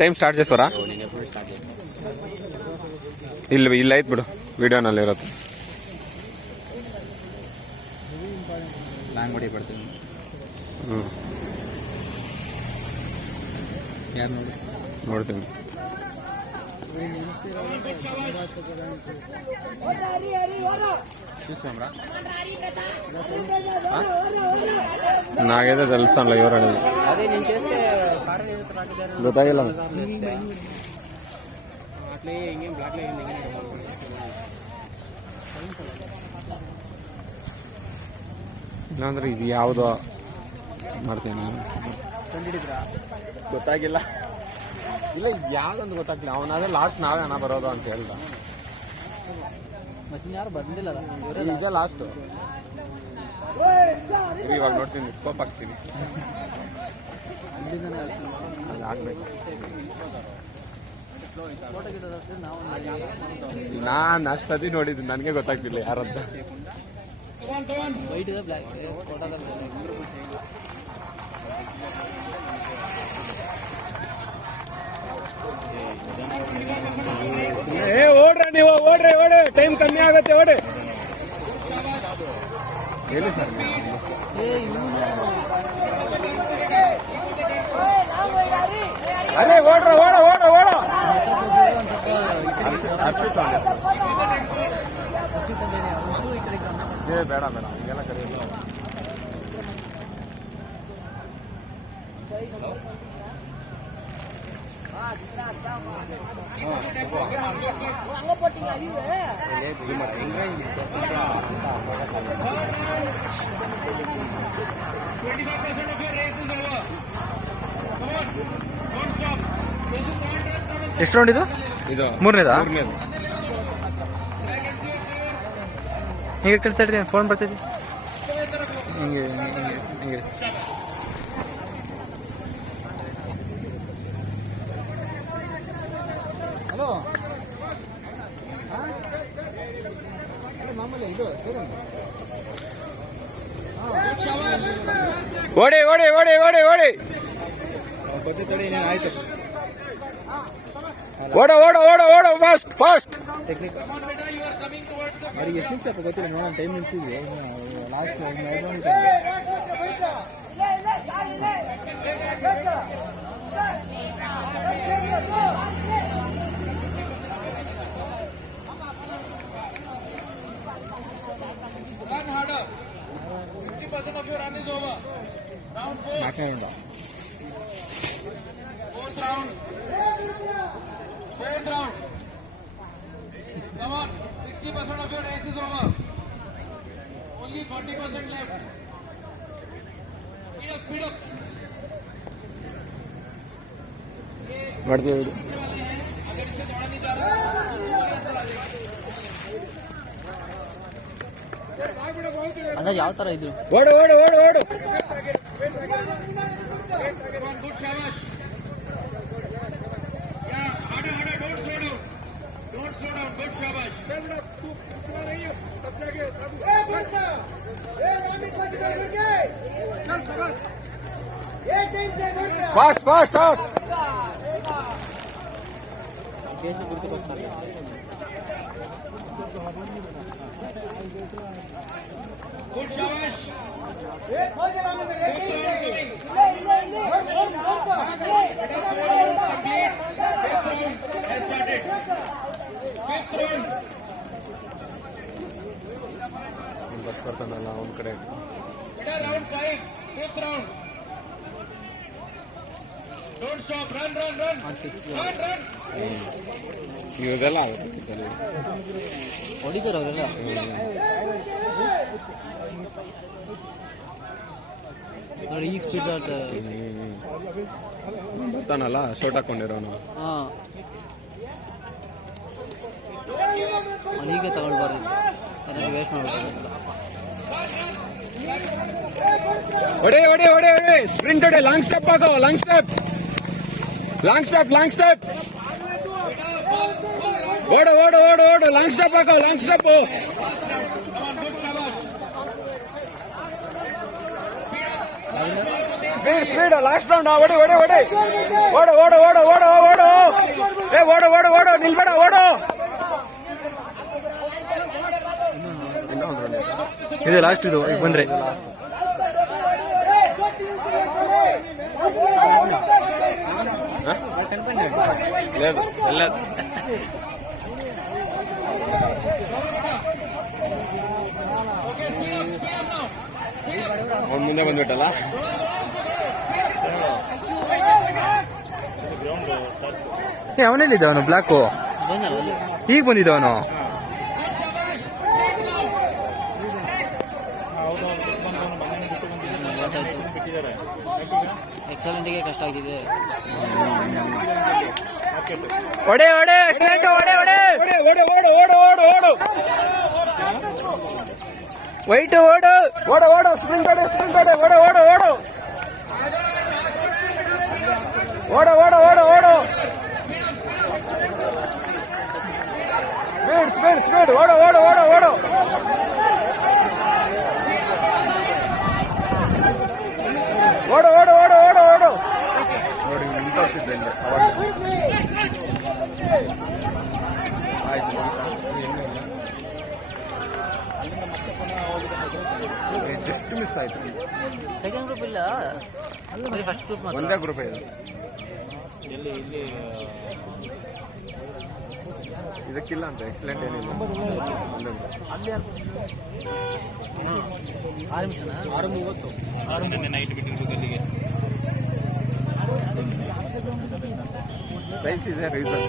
Time start చేస్తారా ಇಲ್ಲಿ ಐತ್ ಬಿಡು ವಿಡಿಯೋನಲ್ಲಿ ಇರುತ್ತೆ ಲಾಂಗ್ ಹೊಡಿ ಬರ್ತೀನಿ ಯಾರು ನೋಡ್ತೀನಿ నాకైతే తెలుస్తాను ఎవరు అనేది ಗೊತ್ತಾಗಿಲ್ಲ ಇಲ್ಲಾಂದ್ರೆ ಇದು ಯಾವುದೋ ಮಾಡ್ತೀನಿ ಗೊತ್ತಾಗಿಲ್ಲ ಇಲ್ಲ ಇದು ಯಾವ್ದಂತ ಗೊತ್ತಾಗ್ಲಿಲ್ಲ ಅವನಾದ್ರೆ ಲಾಸ್ಟ್ ನಾವೇ ಹಣ ಬರೋದು ಅಂತ ಹೇಳ್ದ ಮತ್ತೆ ಯಾರು ಬಂದಿಲ್ಲ ಈಗ ಲಾಸ್ಟ್ ಇವಾಗ ನೋಡ್ತೀನಿ ಸ್ಕೋಪ್ ಹಾಕ್ತೀನಿ ಅದು ಆಗ್ಬೇಕು ನಾನು ಅಷ್ಟು ಸತಿ ನೋಡಿದ್ದು ನನಗೆ ಗೊತ್ತಾಗ್ತಿಲ್ಲ ಯಾರಂತ ಓಡ್ರಿ ನೀವು ಓಡ್ರಿ ಟೈಮ್ ಕಮ್ಮಿ ಆಗತ್ತೆ ಓಡಿ ಹೇಳಿ ಸರ್ ಅದೇ ಓಡ್ರ ಓಡ ಬೇಡ ಈಗೆಲ್ಲ ಕರೆಯಲ್ಲ ಎಷ್ಟು ರೌಂಡ್ ಇದು ಮೂರನೇದಾ ಹಿಂಗೆ ಕೇಳ್ತಾ ಇರ್ತೀನಿ ಫೋನ್ ಬರ್ತೈತಿ ಹಿಂಗೆ ಹಲೋ ಮಾಮೂಲಿ ಇದು ಓಡಿ ಆಯ್ತು ಓಡ ಫಾಸ್ಟ್ ಟೆಕ್ನಿಕ್ ಅವ್ರಿಗೆ ಎಷ್ಟು ನಿಮಿಷ ಗೊತ್ತಿಲ್ಲ ನೋಡೋಣ ಟೈಮ್ ನಿಲ್ಸಿದ್ವಿ ಲಾಸ್ಟ್ ನಾಲ್ಕೈದು Fourth round. Come on, 60% of your race is over. Only 40% left. Speed up. ಮಾಡ್ತೀವಿ ಅಂದ್ರೆ ಯಾವ ತರ ಇದು ಓಡು Good shabash. Yeah, harder, don't slow down. Good shabash. Fast ಕೇಸ ಗುರುತುಪಡಿಸ್ತಾರೆ Good shabash. Has started. Fifth round. Bus ಬರ್ತಾನಲ್ಲ ಅವನ ಕಡೆ Round 5. Fifth round. Don't stop. Run. Run. ಇದೆಲ್ಲ ಆಗುತ್ತೆ ಹೊಡಿತಾರೆ ಅವರೆಲ್ಲ ನೋಡಿ ಈಗ ಸ್ಪೀಡ್ ಆಡ್ತಾರೆ ಬರ್ತಾನಲ್ಲ ಶರ್ಟ್ ಹಾಕೊಂಡಿರೋನು ಹಾಂ ಅವನಿಗೆ ತಗೊಳ್ಬಾರ್ದು ಅದನ್ನು ವೇಸ್ಟ್ ಮಾಡ್ಬೇಕು ಹೊಡೆ ಸ್ಪ್ರಿಂಟ್ ಹೊಡೆ ಲಾಂಗ್ ಸ್ಟೆಪ್ ಹಾಕೋ ಲಾಂಗ್ ಸ್ಟೆಪ್ ಓಡು ಲಾಂಗ್ ಸ್ಟೆಪ್ ಹಾಕೋ long step speed last round ಓಡಿ ಓಡು ಓಡು ಓಡು ಓಡು ಓಡು ಏ ಓಡು ಓಡು ಓಡು ನಿಲ್ಬೇಡ ಓಡು. ಇದು ಲಾಸ್ಟ್ ಇದು ಈಗ ಬಂದ್ರೆ లేదు వెళ్ళదు. ಅವ್ನು ಮುಂದೆ ಬಂದ್ಬಿಟ್ಟಲ್ಲ. ಅವನೆಲ್ಲಿದ್ದ ಅವನು ಬ್ಲಾಕು ಈಗ ಬಂದಿದ್ದ ಅವನು. ಎಕ್ಸಲೆಂಟ್ಗೆ ಕಷ್ಟ ಆಗಿದೆ. ಒಡೆ ಒಡೆ ಎಕ್ಸಲೆಂಟ್ ಒಡೆ ಒಡೆ ಓಡು ಓಡು ಓಡು ಓಡು ಓಡು ವೈಟ್ ಓಡು ಓಡು ಓಡು ಸ್ಪ್ರಿಂಟ್ ಓಡು ಓಡು ಓಡು ಓಡು ಓಡು ಓಡು ಓಡು ಓಡು ಸ್ಪೀಡ್ ಓಡು ಓಡು ಓಡು ಓಡು ಓಡು ಓಡು ಓಡು ಓಡು ಓಡು ನೋಡಿ ನಿಂತೋಗ್ತಿದ್ದೆ ಆಯ್ತು. ಜಸ್ಟ್ ಮಿಸ್ ಆಯ್ತು. ಸೆಕೆಂಡ್ ಗ್ರೂಪ್ ಇಲ್ಲ, ಬರೀ ಫಸ್ಟ್ ಗ್ರೂಪ್ ಮಾತ್ರ. ಒಂದೇ ಗ್ರೂಪ್ ಇದೆ. ಇದಕ್ಕಿಲ್ಲ ಅಂತ ಎಕ್ಸಲೆಂಟ್ ಏನಿಲ್ಲ. ಅಲ್ಲಿ 6 ನಿಮಿಷನಾ? 6:30 ನೈಟ್ ಬಿಟ್ಟಿರ್ಬೇಕು ಅಲ್ಲಿಗೆ. ಸೈನ್ಸ್ ಇದೆ ರೀಸನ್.